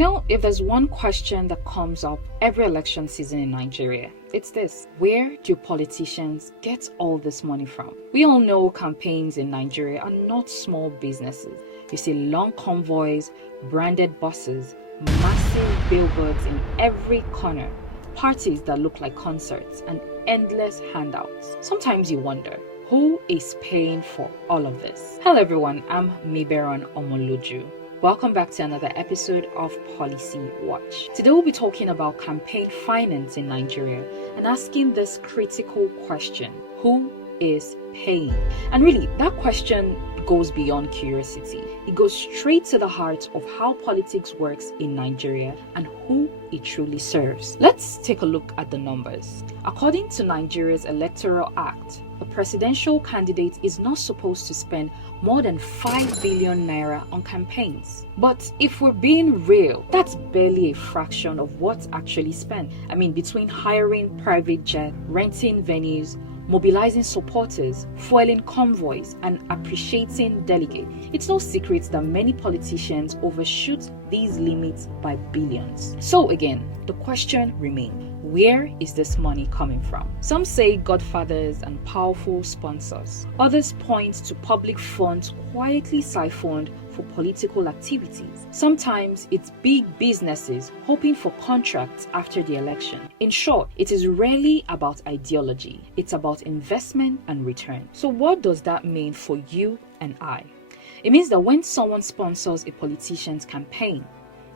If there's one question that comes up every election season in Nigeria, it's this: where do politicians get all this money from? We all know campaigns in Nigeria are not small businesses. You see long convoys, branded buses, massive billboards in every corner, parties that look like concerts, and endless handouts. Sometimes you wonder, who is paying for all of this? Hello everyone, I'm Miberon Omoluju. Welcome back to another episode of Policy Watch. Today we'll be talking about campaign finance in Nigeria and asking this critical question: who is paying? And really, that question goes beyond curiosity. It goes straight to the heart of how politics works in Nigeria and who it truly serves. Let's take a look at the numbers. According to Nigeria's Electoral Act, a presidential candidate is not supposed to spend more than 5 billion naira on campaigns. But if we're being real, that's barely a fraction of what's actually spent. Between hiring private jet, renting venues, mobilizing supporters, fueling convoys, and appreciating delegates, it's no secret that many politicians overshoot these limits by billions. So again, the question remains: where is this money coming from? Some say godfathers and powerful sponsors. Others point to public funds quietly siphoned for political activities. Sometimes it's big businesses hoping for contracts after the election. In short, it is rarely about ideology. It's about investment and return. So what does that mean for you and I? It means that when someone sponsors a politician's campaign,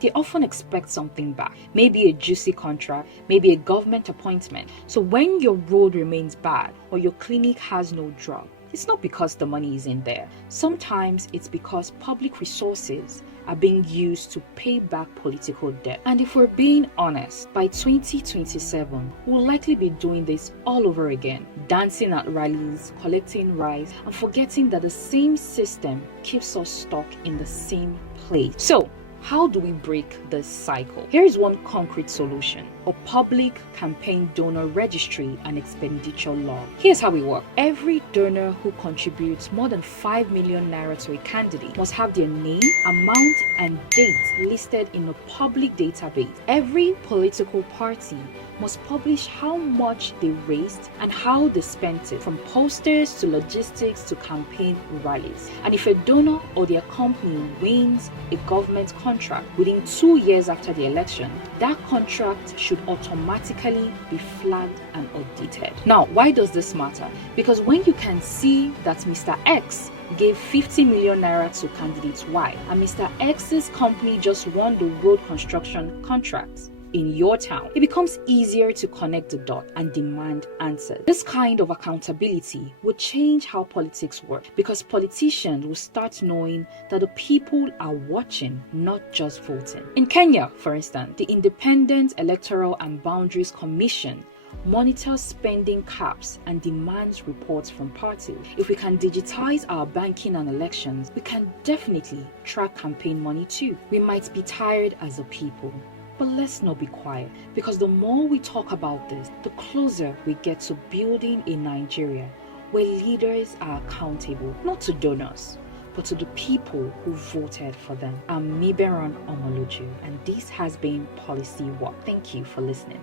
they often expect something back. Maybe a juicy contract, maybe a government appointment. So when your road remains bad or your clinic has no drug, it's not because the money isn't there. Sometimes it's because public resources are being used to pay back political debt. And if we're being honest, by 2027, we'll likely be doing this all over again, dancing at rallies, collecting rice, and forgetting that the same system keeps us stuck in the same place. So, how do we break this cycle? Here is one concrete solution: a public campaign donor registry and expenditure log. Here's how it works. Every donor who contributes more than 5 million naira to a candidate must have their name, amount, and date listed in a public database. Every political party must publish how much they raised and how they spent it, from posters to logistics to campaign rallies. And if a donor or their company wins a government contract within 2 years after the election, that contract should automatically be flagged and audited. Now, why does this matter? Because when you can see that Mr. X gave 50 million naira to candidate Y and Mr. X's company just won the road construction contract in your town, it becomes easier to connect the dot and demand answers. This kind of accountability will change how politics work, because politicians will start knowing that the people are watching, not just voting. In Kenya, for instance, the Independent Electoral and Boundaries Commission monitors spending caps and demands reports from parties. If we can digitize our banking and elections, we can definitely track campaign money too. We might be tired as a people, but let's not be quiet, because the more we talk about this, the closer we get to building a Nigeria where leaders are accountable, not to donors, but to the people who voted for them. I'm Miberon Omoluju, and this has been Policy Watch. Thank you for listening.